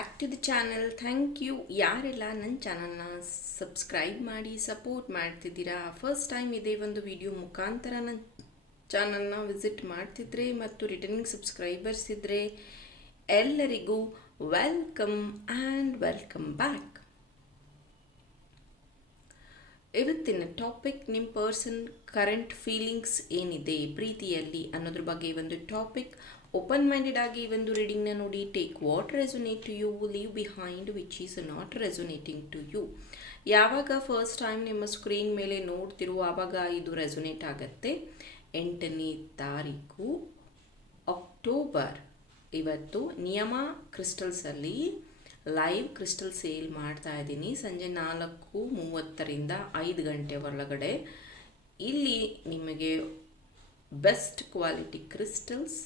Back to the channel thank you ಯಾರೆಲ್ಲ ನನ್ನ ಚಾನಲ್ನ ಸಬ್ಸ್ಕ್ರೈಬ್ ಮಾಡಿ ಸಪೋರ್ಟ್ ಮಾಡ್ತಿದ್ದೀರಾ? ಫಸ್ಟ್ ಟೈಮ್ ಇದೇ ಒಂದು ವಿಡಿಯೋ ಮುಖಾಂತರ ನನ್ನ ಚಾನಲ್ನ ವಿಸಿಟ್ ಮಾಡ್ತಿದ್ರೆ ಮತ್ತು ರಿಟರ್ನಿಂಗ್ ಸಬ್ಸ್ಕ್ರೈಬರ್ಸ್ ಇದ್ದರೆ ಎಲ್ಲರಿಗೂ ವೆಲ್ಕಮ್ ಆ್ಯಂಡ್ ವೆಲ್ಕಮ್ ಬ್ಯಾಕ್ ಇವತ್ತಿನ ಟಾಪಿಕ್ ನಿಮ್ಮ ಪರ್ಸನ್ ಕರೆಂಟ್ ಫೀಲಿಂಗ್ಸ್ ಏನಿದೆ, ಪ್ರೀತಿಯಲ್ಲಿ ಅನ್ನೋದ್ರ ಬಗ್ಗೆ ಒಂದು ಟಾಪಿಕ್ ಓಪನ್ ಮೈಂಡೆಡ್ ಆಗಿ ಒಂದು ರೀಡಿಂಗ್ನ ನೋಡಿ take what resonate to you leave behind which is not resonating to you ಯಾವಾಗ ಫಸ್ಟ್ ಟೈಮ್ ನಿಮ್ಮ ಸ್ಕ್ರೀನ್ ಮೇಲೆ ನೋಡ್ತಿರೋ, ಆವಾಗ ಇದು ರೆಸೊನೇಟ್ ಆಗುತ್ತೆ. ಎಂಟನೇ ತಾರೀಕು ಅಕ್ಟೋಬರ್ ಇವತ್ತು ನಿಯಮ ಕ್ರಿಸ್ಟಲ್ಸಲ್ಲಿ ಲೈವ್ ಕ್ರಿಸ್ಟಲ್ ಸೇಲ್ ಮಾಡ್ತಾ ಇದ್ದೀನಿ. ಸಂಜೆ ನಾಲ್ಕು ಮೂವತ್ತರಿಂದ ಐದು ಗಂಟೆ ಒಳಗಡೆ ಇಲ್ಲಿ ನಿಮಗೆ ಬೆಸ್ಟ್ ಕ್ವಾಲಿಟಿ ಕ್ರಿಸ್ಟಲ್ಸ್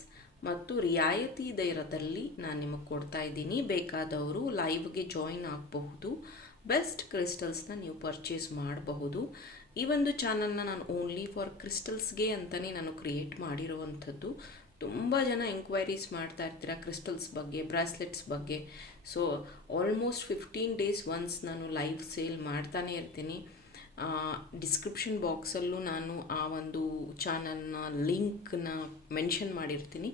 ಮತ್ತು ರಿಯಾಯಿತಿ ದರದಲ್ಲಿ ನಾನು ನಿಮಗೆ ಕೊಡ್ತಾ ಇದ್ದೀನಿ. ಬೇಕಾದವರು ಲೈವ್ಗೆ ಜಾಯಿನ್ ಆಗಬಹುದು. ಬೆಸ್ಟ್ ಕ್ರಿಸ್ಟಲ್ಸ್ನ ನೀವು ಪರ್ಚೇಸ್ ಮಾಡಬಹುದು. ಈ ಒಂದು ಚಾನಲ್ನ ನಾನು ಓನ್ಲಿ ಫಾರ್ ಕ್ರಿಸ್ಟಲ್ಸ್ಗೆ ಅಂತಲೇ ನಾನು ಕ್ರಿಯೇಟ್ ಮಾಡಿರುವಂಥದ್ದು. ತುಂಬ ಜನ ಎಂಕ್ವೈರೀಸ್ ಮಾಡ್ತಾ ಇರ್ತೀರ ಕ್ರಿಸ್ಟಲ್ಸ್ ಬಗ್ಗೆ, ಬ್ರಾಸ್ಲೆಟ್ಸ್ ಬಗ್ಗೆ. So, almost fifteen days once ನಾನು ಲೈವ್ ಸೇಲ್ ಮಾಡ್ತಾನೆ ಇರ್ತೀನಿ. ಡಿಸ್ಕ್ರಿಪ್ಷನ್ ಬಾಕ್ಸಲ್ಲೂ ನಾನು ಆ ಒಂದು ಚಾನಲ್ನ ಲಿಂಕ್ನ ಮೆನ್ಷನ್ ಮಾಡಿರ್ತೀನಿ.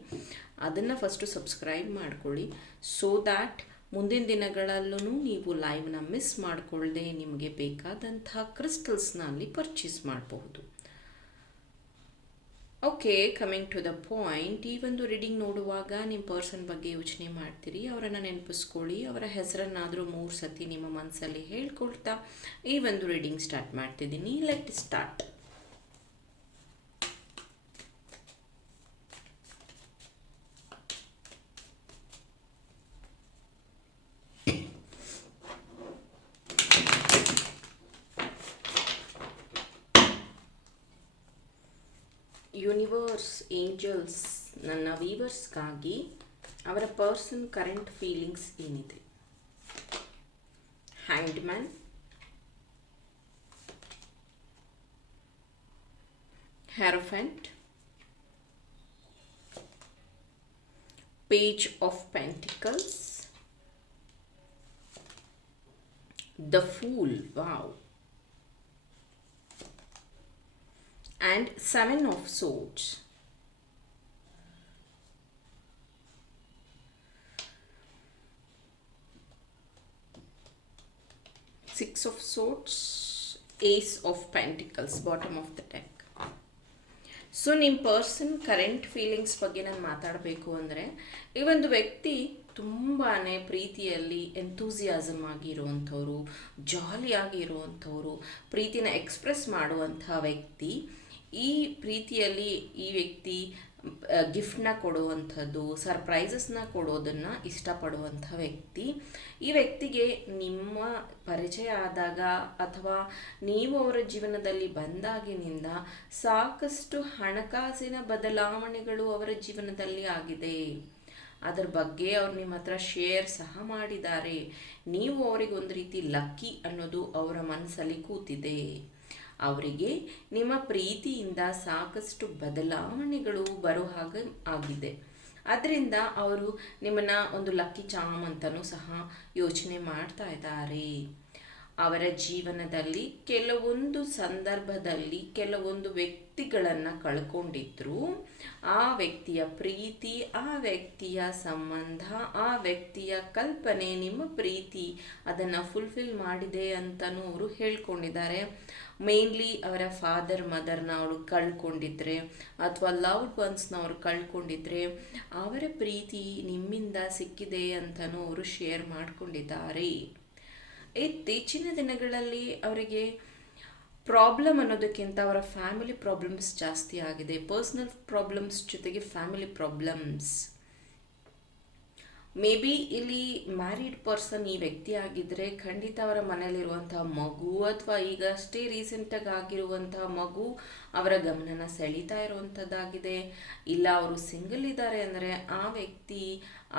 ಅದನ್ನು ಫಸ್ಟು ಸಬ್ಸ್ಕ್ರೈಬ್ ಮಾಡ್ಕೊಳ್ಳಿ. ಸೊ ದ್ಯಾಟ್ ಮುಂದಿನ ದಿನಗಳಲ್ಲೂ ನೀವು ಲೈವ್ನ ಮಿಸ್ ಮಾಡಿಕೊಳ್ಳದೆ ನಿಮಗೆ ಬೇಕಾದಂಥ ಕ್ರಿಸ್ಟಲ್ಸ್ನ ಅಲ್ಲಿ ಪರ್ಚೇಸ್ ಮಾಡಬಹುದು. Okay coming to the point ಈ ಒಂದು ರೀಡಿಂಗ್ ನೋಡುವಾಗ ನಿಮ್ಮ ಪರ್ಸನ್ ಬಗ್ಗೆ ಯೋಚನೆ ಮಾಡ್ತೀರಿ, ಅವರನ್ನು ನೆನಪಿಸ್ಕೊಳ್ಳಿ, ಅವರ ಹೆಸರನ್ನಾದರೂ ಮೂರು ಸತಿ ನಿಮ್ಮ ಮನಸ್ಸಲ್ಲಿ ಹೇಳ್ಕೊಳ್ತಾ ಈ ಒಂದು ರೀಡಿಂಗ್ ಸ್ಟಾರ್ಟ್ ಮಾಡ್ತಿದ್ದೀನಿ. ಲೆಟ್ ಸ್ಟಾರ್ಟ್ ಯೂನಿವರ್ಸ್ ಏಂಜಲ್ಸ್ ನನ್ನ ವೀವರ್ಸ್ಗಾಗಿ ಅವರ ಪರ್ಸನ್ ಕರೆಂಟ್ ಫೀಲಿಂಗ್ಸ್ ಏನಿದೆ? Hanged man hierophant page of pentacles the fool wow and seven of swords. Six of swords, ace of pentacles, bottom of the deck. So ನಿಮ್ಮ person current feelings ಬಗ್ಗೆ ನಾನು ಮಾತಾಡಬೇಕು ಅಂದರೆ, ಈ ಒಂದು ವ್ಯಕ್ತಿ ತುಂಬಾ ಪ್ರೀತಿಯಲ್ಲಿ ಎಂತೂಸಿಯಾಸಮ್ ಆಗಿರುವಂಥವ್ರು ಜಾಲಿಯಾಗಿರುವಂಥವ್ರು ಪ್ರೀತಿನ ಎಕ್ಸ್ಪ್ರೆಸ್ ಮಾಡುವಂಥ ವ್ಯಕ್ತಿ ಈ ಪ್ರೀತಿಯಲ್ಲಿ ಈ ವ್ಯಕ್ತಿ ಗಿಫ್ಟ್ನ ಕೊಡುವಂಥದ್ದು ಸರ್ಪ್ರೈಸಸ್ನ ಕೊಡೋದನ್ನು ಇಷ್ಟಪಡುವಂಥ ವ್ಯಕ್ತಿ. ಈ ವ್ಯಕ್ತಿಗೆ ನಿಮ್ಮ ಪರಿಚಯ ಆದಾಗ ಅಥವಾ ನೀವು ಅವರ ಜೀವನದಲ್ಲಿ ಬಂದಾಗಿನಿಂದ ಸಾಕಷ್ಟು ಹಣಕಾಸಿನ ಬದಲಾವಣೆಗಳು ಅವರ ಜೀವನದಲ್ಲಿ ಆಗಿದೆ. ಅದರ ಬಗ್ಗೆ ಅವ್ರು ನಿಮ್ಮ ಹತ್ರ ಶೇರ್ ಸಹ ಮಾಡಿದ್ದಾರೆ. ನೀವು ಅವರಿಗೆ ಒಂದು ರೀತಿ ಲಕ್ಕಿ ಅನ್ನೋದು ಅವರ ಮನಸ್ಸಲ್ಲಿ ಕೂತಿದೆ. ಅವರಿಗೆ ನಿಮ್ಮ ಪ್ರೀತಿಯಿಂದ ಸಾಕಷ್ಟು ಬದಲಾವಣೆಗಳು ಬರೋ ಹಾಗೆ ಆಗಿದೆ. ಅದರಿಂದ ಅವರು ನಿಮ್ಮನ್ನ ಒಂದು ಲಕ್ಕಿ ಚಾಮ್ ಅಂತಲೂ ಸಹ ಯೋಚನೆ ಮಾಡ್ತಾ ಇದ್ದಾರೆ. ಅವರ ಜೀವನದಲ್ಲಿ ಕೆಲವೊಂದು ಸಂದರ್ಭದಲ್ಲಿ ಕೆಲವೊಂದು ವ್ಯಕ್ತಿಗಳನ್ನು ಕಳ್ಕೊಂಡಿದ್ರು. ಆ ವ್ಯಕ್ತಿಯ ಪ್ರೀತಿ, ಆ ವ್ಯಕ್ತಿಯ ಸಂಬಂಧ, ಆ ವ್ಯಕ್ತಿಯ ಕಲ್ಪನೆ, ನಿಮ್ಮ ಪ್ರೀತಿ ಅದನ್ನು ಫುಲ್ಫಿಲ್ ಮಾಡಿದೆ ಅಂತಲೂ ಅವರು ಹೇಳ್ಕೊಂಡಿದ್ದಾರೆ. ಮೇನ್ಲಿ ಅವರ ಫಾದರ್ ಮದರ್ನ ಅವರು ಕಳ್ಕೊಂಡಿದ್ರೆ ಅಥವಾ ಲವ್ಡ್ ಒನ್ಸ್ನ ಅವರು ಕಳ್ಕೊಂಡಿದ್ರೆ ಅವರ ಪ್ರೀತಿ ನಿಮ್ಮಿಂದ ಸಿಕ್ಕಿದೆ ಅಂತಲೂ ಅವರು ಶೇರ್ ಮಾಡ್ಕೊಂಡಿದ್ದಾರೆ. ಇತ್ತೀಚಿನ ದಿನಗಳಲ್ಲಿ ಅವರಿಗೆ ಪ್ರಾಬ್ಲಮ್ ಅನ್ನೋದಕ್ಕಿಂತ ಅವರ ಫ್ಯಾಮಿಲಿ ಪ್ರಾಬ್ಲಮ್ಸ್ ಜಾಸ್ತಿ ಆಗಿದೆ. ಪರ್ಸ್ನಲ್ ಪ್ರಾಬ್ಲಮ್ಸ್ ಜೊತೆಗೆ ಫ್ಯಾಮಿಲಿ ಪ್ರಾಬ್ಲಮ್ಸ್ ಮೇ ಬಿ ಇಲ್ಲಿ ಮ್ಯಾರಿಡ್ ಪರ್ಸನ್ ಈ ವ್ಯಕ್ತಿ ಆಗಿದ್ದರೆ ಖಂಡಿತ ಅವರ ಮನೆಯಲ್ಲಿರುವಂಥ ಮಗು ಅಥವಾ ಈಗ ಅಷ್ಟೇ ರೀಸೆಂಟಾಗಿ ಆಗಿರುವಂಥ ಮಗು ಅವರ ಗಮನನ ಸೆಳೀತಾ ಇರುವಂಥದ್ದಾಗಿದೆ. ಇಲ್ಲ, ಅವರು ಸಿಂಗಲ್ ಇದ್ದಾರೆ ಅಂದರೆ ಆ ವ್ಯಕ್ತಿ,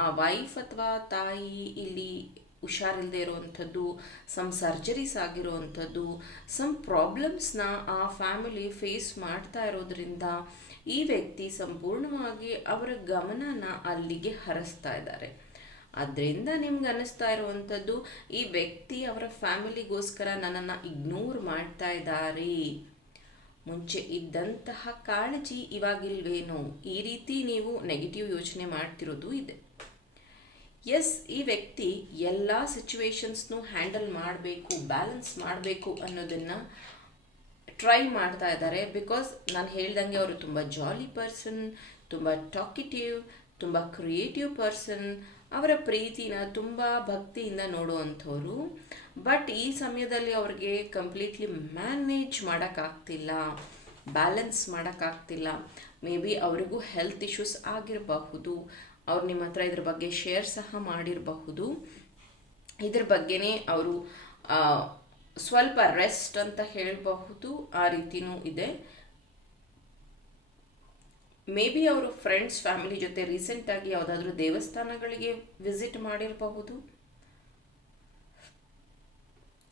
ಆ ವೈಫ್ ಅಥವಾ ತಾಯಿ ಇಲ್ಲಿ ಹುಷಾರಿಲ್ಲದೆ ಇರುವಂಥದ್ದು ಸಮ್ ಸರ್ಜರೀಸ್ ಆಗಿರುವಂಥದ್ದು ಸಮ್ ಪ್ರಾಬ್ಲಮ್ಸ್ನ ಆ ಫ್ಯಾಮಿಲಿ ಫೇಸ್ ಮಾಡ್ತಾ ಇರೋದ್ರಿಂದ ಈ ವ್ಯಕ್ತಿ ಸಂಪೂರ್ಣವಾಗಿ ಅವರ ಗಮನನ ಅಲ್ಲಿಗೆ ಹರಿಸ್ತಾ ಇದ್ದಾರೆ. ಅದರಿಂದ ನಿಮ್ಗೆ ಅನ್ನಿಸ್ತಾ ಇರುವಂಥದ್ದು, ಈ ವ್ಯಕ್ತಿ ಅವರ ಫ್ಯಾಮಿಲಿಗೋಸ್ಕರ ನನ್ನನ್ನು ಇಗ್ನೋರ್ ಮಾಡ್ತಾ ಇದ್ದಾರೆ. ಮುಂಚೆ ಇದ್ದಂತಹ ಕಾಳಜಿ ಇವಾಗಿಲ್ವೇನೋ? ಈ ರೀತಿ ನೀವು ನೆಗೆಟಿವ್ ಯೋಚನೆ ಮಾಡ್ತಿರೋದು ಇದೆ. ಎಸ್, ಈ ವ್ಯಕ್ತಿ ಎಲ್ಲ ಸಿಚುವೇಶನ್ಸ್ನು ಹ್ಯಾಂಡಲ್ ಮಾಡಬೇಕು ಬ್ಯಾಲೆನ್ಸ್ ಮಾಡಬೇಕು ಅನ್ನೋದನ್ನು ಟ್ರೈ ಮಾಡ್ತಾ ಇದ್ದಾರೆ. ಬಿಕಾಸ್ ನಾನು ಹೇಳ್ದಂಗೆ ಅವರು ತುಂಬ ಜಾಲಿ ಪರ್ಸನ್ ತುಂಬ ಟಾಕಿಟಿವ್ ತುಂಬ ಕ್ರಿಯೇಟಿವ್ ಪರ್ಸನ್ ಅವರ ಪ್ರೀತಿನ ತುಂಬ ಭಕ್ತಿಯಿಂದ ನೋಡುವಂಥವ್ರು. ಬಟ್ ಈ ಸಮಯದಲ್ಲಿ ಅವ್ರಿಗೆ ಕಂಪ್ಲೀಟ್ಲಿ ಮ್ಯಾನೇಜ್ ಮಾಡೋಕ್ಕಾಗ್ತಿಲ್ಲ ಬ್ಯಾಲೆನ್ಸ್ ಮಾಡೋಕ್ಕಾಗ್ತಿಲ್ಲ. ಮೇ ಬಿ ಅವರಿಗೂ ಹೆಲ್ತ್ ಇಶ್ಯೂಸ್ ಆಗಿರಬಹುದು ಅವ್ರು ನಿಮ್ಮ ಹತ್ರ ಇದ್ರ ಬಗ್ಗೆ ಶೇರ್ ಸಹ ಮಾಡಿರಬಹುದು. ಇದ್ರ ಬಗ್ಗೆನೇ ಅವರು ಸ್ವಲ್ಪ ರೆಸ್ಟ್ ಅಂತ ಹೇಳಬಹುದು, ಆ ರೀತಿನೂ ಇದೆ. ಮೇ ಬಿ ಅವರು ಫ್ರೆಂಡ್ಸ್ ಫ್ಯಾಮಿಲಿ ಜೊತೆ ರೀಸೆಂಟಾಗಿ ಯಾವುದಾದ್ರೂ ದೇವಸ್ಥಾನಗಳಿಗೆ ವಿಸಿಟ್ ಮಾಡಿರಬಹುದು.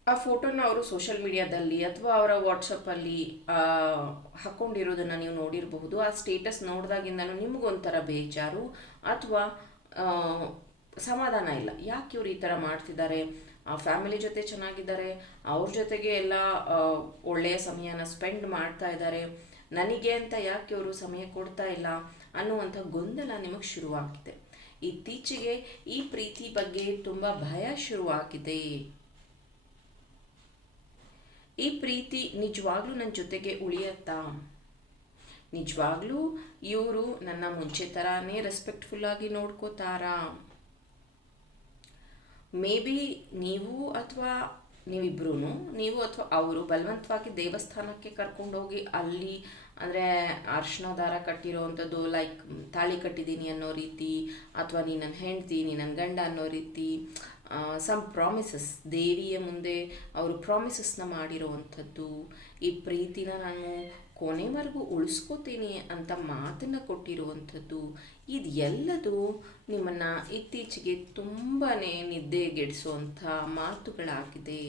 ಆ ಫೋಟೋನ ಅವರು ಸೋಷಲ್ ಮೀಡಿಯಾದಲ್ಲಿ ಅಥವಾ ಅವರ ವಾಟ್ಸಪ್ಪಲ್ಲಿ ಹಾಕ್ಕೊಂಡಿರೋದನ್ನು ನೀವು ನೋಡಿರಬಹುದು. ಆ ಸ್ಟೇಟಸ್ ನೋಡಿದಾಗಿಂದನೂ ನಿಮಗೊಂಥರ ಬೇಜಾರು ಅಥವಾ ಸಮಾಧಾನ ಇಲ್ಲ. ಯಾಕೆ ಇವ್ರು ಈ ಥರ ಮಾಡ್ತಿದ್ದಾರೆ? ಆ ಫ್ಯಾಮಿಲಿ ಜೊತೆ ಚೆನ್ನಾಗಿದ್ದಾರೆ. ಅವ್ರ ಜೊತೆಗೆ ಎಲ್ಲ ಒಳ್ಳೆಯ ಸಮಯನ ಸ್ಪೆಂಡ್ ಮಾಡ್ತಾ ಇದ್ದಾರೆ. ನನಗೆ ಅಂತ ಯಾಕೆ ಅವರು ಸಮಯ ಕೊಡ್ತಾ ಇಲ್ಲ ಅನ್ನುವಂಥ ಗೊಂದಲ ನಿಮಗೆ ಶುರುವಾಗಿದೆ. ಇತ್ತೀಚೆಗೆ ಈ ಪ್ರೀತಿ ಬಗ್ಗೆ ತುಂಬ ಭಯ ಶುರುವಾಗಿದೆ. ಈ ಪ್ರೀತಿ ನಿಜವಾಗ್ಲೂ ನನ್ನ ಜೊತೆಗೆ ಉಳಿಯತ್ತಾ? ನಿಜವಾಗ್ಲೂ ಇವರು ನನ್ನ ಮುಂಚೆ ಥರಾನೇ ರೆಸ್ಪೆಕ್ಟ್ಫುಲ್ಲಾಗಿ ನೋಡ್ಕೋತಾರಾ? ಮೇ ಬಿ ನೀವು ಅಥವಾ ನೀವಿಬ್ರು ನೀವು ಅಥವಾ ಅವರು ಬಲವಂತವಾಗಿ ದೇವಸ್ಥಾನಕ್ಕೆ ಕರ್ಕೊಂಡೋಗಿ ಅಲ್ಲಿ ಅಂದರೆ ಅರ್ಶಿನ ದಾರ ಕಟ್ಟಿರೋವಂಥದ್ದು ಲೈಕ್ ತಾಳಿ ಕಟ್ಟಿದ್ದೀನಿ ಅನ್ನೋ ರೀತಿ, ಅಥವಾ ನೀ ನನ್ನ ಹೆಂಡ್ತಿ, ನೀ ನನ್ನ ಗಂಡ ಅನ್ನೋ ರೀತಿ ಸಮ್ ಪ್ರಾಮಿಸಸ್ ದೇವಿಯ ಮುಂದೆ ಅವರು ಪ್ರಾಮಿಸಸ್ನ ಮಾಡಿರೋವಂಥದ್ದು, ಈ ಪ್ರೀತಿನ ನಾನು ಕೊನೆವರೆಗೂ ಉಳಿಸ್ಕೋತೀನಿ ಅಂತ ಮಾತನ್ನು ಕೊಟ್ಟಿರುವಂಥದ್ದು ಇದು ಎಲ್ಲದು ನಿಮ್ಮನ್ನು ಇತ್ತೀಚೆಗೆ ತುಂಬಾ ನಿದ್ದೆಗೆಡಿಸುವಂಥ ಮಾತುಗಳಾಗಿದೆ.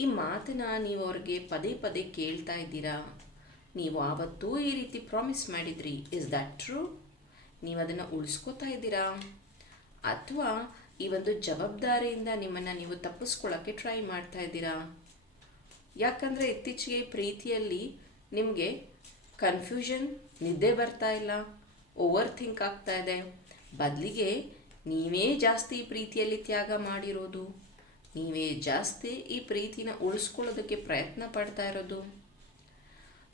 ಈ ಮಾತನ್ನ ನೀವು ಅವ್ರಿಗೆ ಪದೇ ಪದೇ ಕೇಳ್ತಾ ಇದ್ದೀರಾ? ನೀವು ಆವತ್ತೂ ಈ ರೀತಿ ಪ್ರಾಮಿಸ್ ಮಾಡಿದ್ರಿ ಇಸ್ ದಟ್ ಟ್ರೂ ನೀವು ಅದನ್ನು ಉಳಿಸ್ಕೋತಾ ಇದ್ದೀರಾ? ಅಥವಾ ಈ ಒಂದು ಜವಾಬ್ದಾರಿಯಿಂದ ನಿಮ್ಮನ್ನು ನೀವು ತಪ್ಪಿಸ್ಕೊಳ್ಳೋಕ್ಕೆ ಟ್ರೈ ಮಾಡ್ತಾ ಇದ್ದೀರಾ? ಯಾಕಂದರೆ ಇತ್ತೀಚೆಗೆ ಪ್ರೀತಿಯಲ್ಲಿ ನಿಮಗೆ ಕನ್ಫ್ಯೂಷನ್ ನಿದ್ದೆ ಬರ್ತಾ ಇಲ್ಲ ಓವರ್ ಥಿಂಕ್ ಆಗ್ತಾ ಇದೆ. ಬದಲಿಗೆ ನೀವೇ ಜಾಸ್ತಿ ಪ್ರೀತಿಯಲ್ಲಿ ತ್ಯಾಗ ಮಾಡಿರೋದು. ನೀವೇ ಜಾಸ್ತಿ ಈ ಪ್ರೀತಿನ ಉಳಿಸ್ಕೊಳ್ಳೋದಕ್ಕೆ ಪ್ರಯತ್ನ ಪಡ್ತಾ ಇರೋದು.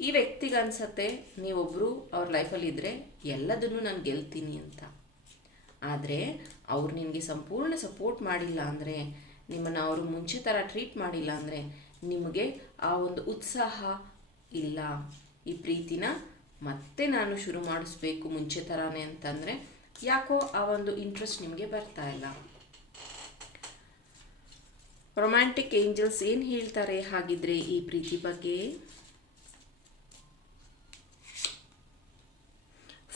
ಈ ವ್ಯಕ್ತಿಗೆ ಅನ್ಸತ್ತೆ ನೀವೊಬ್ಬರು ಅವ್ರ ಲೈಫಲ್ಲಿ ಇದ್ದರೆ ಎಲ್ಲದನ್ನು ನಾನು ಗೆಲ್ತೀನಿ ಅಂತ. ಆದರೆ ಅವ್ರು ನಿಮಗೆ ಸಂಪೂರ್ಣ ಸಪೋರ್ಟ್ ಮಾಡಿಲ್ಲ ಅಂದರೆ, ನಿಮ್ಮನ್ನು ಅವರು ಮುಂಚೆ ಥರ ಟ್ರೀಟ್ ಮಾಡಿಲ್ಲ ಅಂದರೆ, ನಿಮಗೆ ಆ ಒಂದು ಉತ್ಸಾಹ ಇಲ್ಲ. ಈ ಪ್ರೀತಿನ ಮತ್ತೆ ನಾನು ಶುರು ಮಾಡಿಸ್ಬೇಕು ಮುಂಚೆ ಥರನೇ ಅಂತಂದರೆ, ಯಾಕೋ ಆ ಒಂದು ಇಂಟ್ರೆಸ್ಟ್ ನಿಮಗೆ ಬರ್ತಾ ಇಲ್ಲ. ರೊಮ್ಯಾಂಟಿಕ್ ಏಂಜಲ್ಸ್ ಏನು ಹೇಳ್ತಾರೆ? ಹಾಗಿದ್ರೆ ಈ ಪ್ರೀತಿ ಬಗ್ಗೆ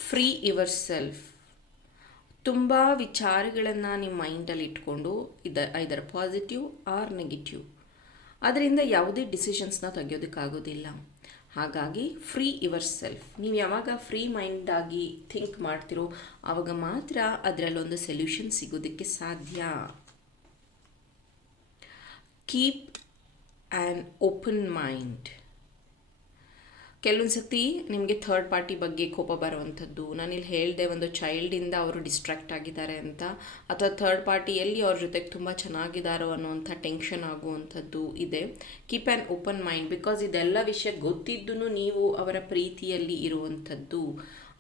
ಫ್ರೀ ಯುವರ್ ಸೆಲ್ಫ್ ತುಂಬ ವಿಚಾರಗಳನ್ನು ನಿಮ್ಮ ಮೈಂಡಲ್ಲಿ ಇಟ್ಕೊಂಡು ಇದ ಐದರ್ ಪಾಸಿಟಿವ್ ಆರ್ ನೆಗೆಟಿವ್ ಅದರಿಂದ ಯಾವುದೇ ಡಿಸಿಷನ್ಸ್ನ ತೆಗೆಯೋದಕ್ಕಾಗೋದಿಲ್ಲ. ಹಾಗಾಗಿ ಫ್ರೀ ಯುವರ್ ಸೆಲ್ಫ್ ನೀವು ಯಾವಾಗ ಫ್ರೀ ಮೈಂಡಾಗಿ ಥಿಂಕ್ ಮಾಡ್ತಿರೋ ಆವಾಗ ಮಾತ್ರ ಅದರಲ್ಲೊಂದು ಸೊಲ್ಯೂಷನ್ ಸಿಗೋದಕ್ಕೆ ಸಾಧ್ಯ. ಕೀಪ್ ಆ್ಯನ್ ಓಪನ್ ಮೈಂಡ್ ಕೆಲವೊಂದು ಸತಿ ನಿಮಗೆ ಥರ್ಡ್ ಪಾರ್ಟಿ ಬಗ್ಗೆ ಕೋಪ ಬರುವಂಥದ್ದು. ನಾನಿಲ್ಲಿ ಹೇಳಿದೆ ಒಂದು ಚೈಲ್ಡಿಂದ ಅವರು ಡಿಸ್ಟ್ರಾಕ್ಟ್ ಆಗಿದ್ದಾರೆ ಅಂತ. ಅಥವಾ ಥರ್ಡ್ ಪಾರ್ಟಿಯಲ್ಲಿ ಅವ್ರ ಜೊತೆಗೆ ತುಂಬ ಚೆನ್ನಾಗಿದ್ದಾರೋ ಅನ್ನೋವಂಥ ಟೆನ್ಷನ್ ಆಗುವಂಥದ್ದು ಇದೆ. Keep an open mind because ಇದೆಲ್ಲ ವಿಷಯ ಗೊತ್ತಿದ್ದೂ ನೀವು ಅವರ ಪ್ರೀತಿಯಲ್ಲಿ ಇರುವಂಥದ್ದು.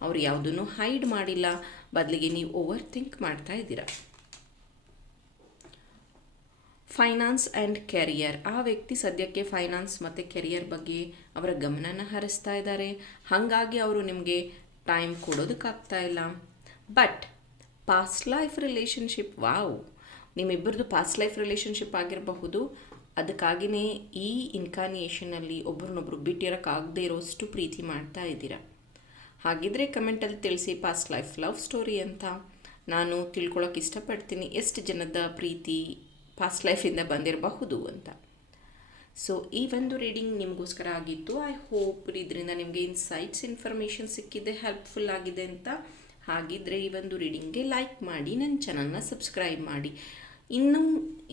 ಅವ್ರು ಯಾವುದನ್ನು ಹೈಡ್ ಮಾಡಿಲ್ಲ. ಬದಲಿಗೆ ನೀವು ಓವರ್ ಥಿಂಕ್ ಮಾಡ್ತಾ ಇದ್ದೀರಾ. ಫೈನಾನ್ಸ್ ಆ್ಯಂಡ್ ಕೆರಿಯರ್ ಆ ವ್ಯಕ್ತಿ ಸದ್ಯಕ್ಕೆ ಫೈನಾನ್ಸ್ ಮತ್ತು ಕೆರಿಯರ್ ಬಗ್ಗೆ ಅವರ ಗಮನನ ಹರಿಸ್ತಾ ಇದ್ದಾರೆ. ಹಾಗಾಗಿ ಅವರು ನಿಮಗೆ ಟೈಮ್ ಕೊಡೋದಕ್ಕಾಗ್ತಾ ಇಲ್ಲ. But past life relationship wow ನಿಮ್ಮಿಬ್ಬರದು past life relationship ಆಗಿರಬಹುದು. ಅದಕ್ಕಾಗಿಯೇ ಈ ಇನ್ಕಾನಿಯೇಷನಲ್ಲಿ ಒಬ್ರನ್ನೊಬ್ರು ಬಿಟ್ಟಿರೋಕ್ಕಾಗದೇ ಇರೋಷ್ಟು ಪ್ರೀತಿ ಮಾಡ್ತಾ ಇದ್ದೀರಾ? ಹಾಗಿದ್ರೆ ಕಮೆಂಟಲ್ಲಿ ತಿಳಿಸಿ ಪಾಸ್ಟ್ ಲೈಫ್ ಲವ್ ಸ್ಟೋರಿ ಅಂತ. ನಾನು ತಿಳ್ಕೊಳಕ್ಕೆ ಇಷ್ಟಪಡ್ತೀನಿ. ಎಷ್ಟು ಜನದ ಪ್ರೀತಿ ಪಾಸ್ಟ್ ಲೈಫಿಂದ ಬಂದಿರಬಹುದು ಅಂತ. ಸೊ ಈ ಒಂದು ರೀಡಿಂಗ್ ನಿಮಗೋಸ್ಕರ ಆಗಿತ್ತು. ಐ ಹೋಪ್ ಇದರಿಂದ ನಿಮಗೆ ಇನ್ಸೈಟ್ಸ್ ಇನ್ಫಾರ್ಮೇಷನ್ ಸಿಕ್ಕಿದೆ ಹೆಲ್ಪ್ಫುಲ್ ಆಗಿದೆ ಅಂತ. ಹಾಗಿದ್ರೆ ಈ ಒಂದು ರೀಡಿಂಗ್ಗೆ ಲೈಕ್ ಮಾಡಿ ನನ್ನ ಚಾನಲ್ನ ಸಬ್ಸ್ಕ್ರೈಬ್ ಮಾಡಿ. ಇನ್ನೂ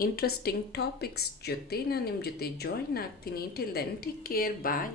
ಇಂಟ್ರೆಸ್ಟಿಂಗ್ ಟಾಪಿಕ್ಸ್ ಜೊತೆ ನಾನು ನಿಮ್ಮ ಜೊತೆ ಜಾಯಿನ್ ಆಗ್ತೀನಿ. Till then take care bye